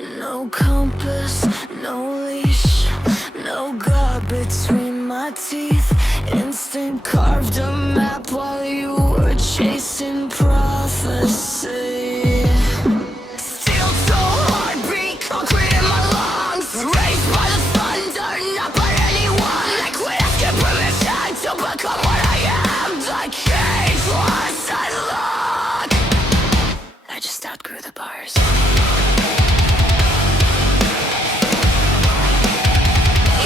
No compass, no leash, no God between my teeth. Instant carved a map while you were chasing prophecy. Steel toe heartbeat, concrete in my lungs. Raised by the thunder, not by anyone. I quit asking permission to become what I am. The cage was unlocked. I just outgrew the bars.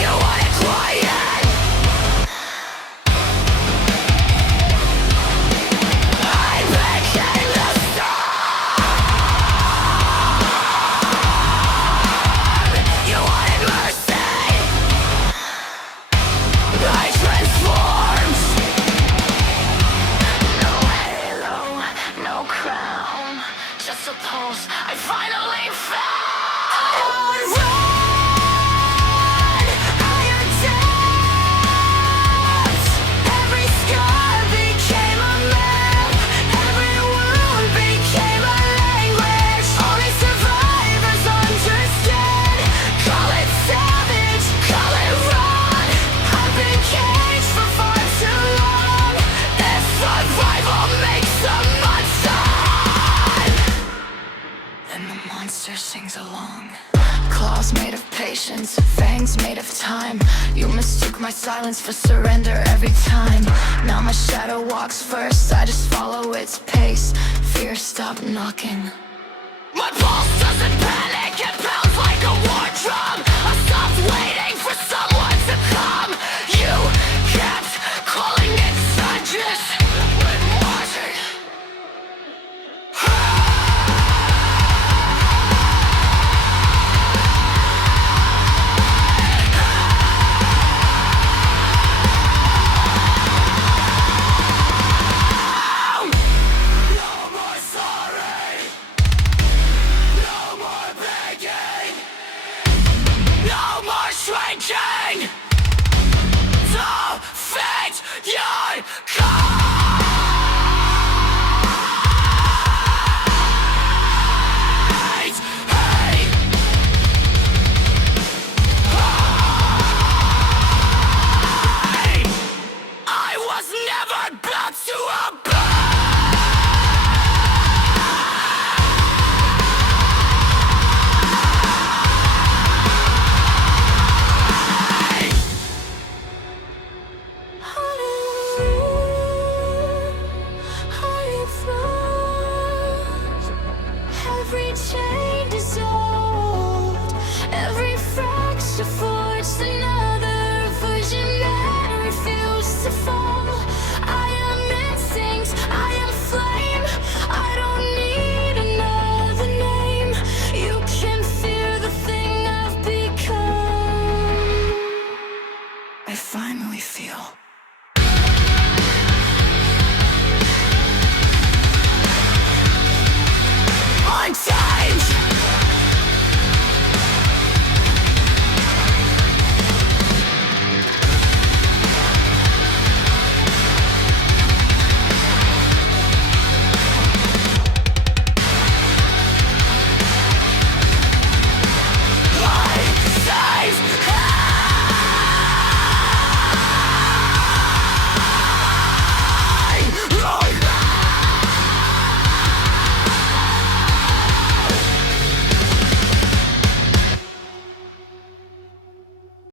You want it quiet? I became the storm. You wanted mercy? I transformed. No halo, no crown, just a pulse I finally found. Run, iron depths. Every scar became a map. Every wound became a language. Only survivors understand. Call it savage, call it wrong. I've been caged for far too long. If survival makes a monster, then the monster sings along. Claws made of patience, fangs made of time. You mistook my silence for surrender every time. Now my shadow walks first, I just follow its pace. Fear stopped knocking. My pulse doesn't panic, it pounds like a war drum. I stopped waiting for someone to come. You kept calling it sadness. When was it? No more sorry, no more begging, no more shrinking. Defeat your guides. Hey, I was never built to obey. Every change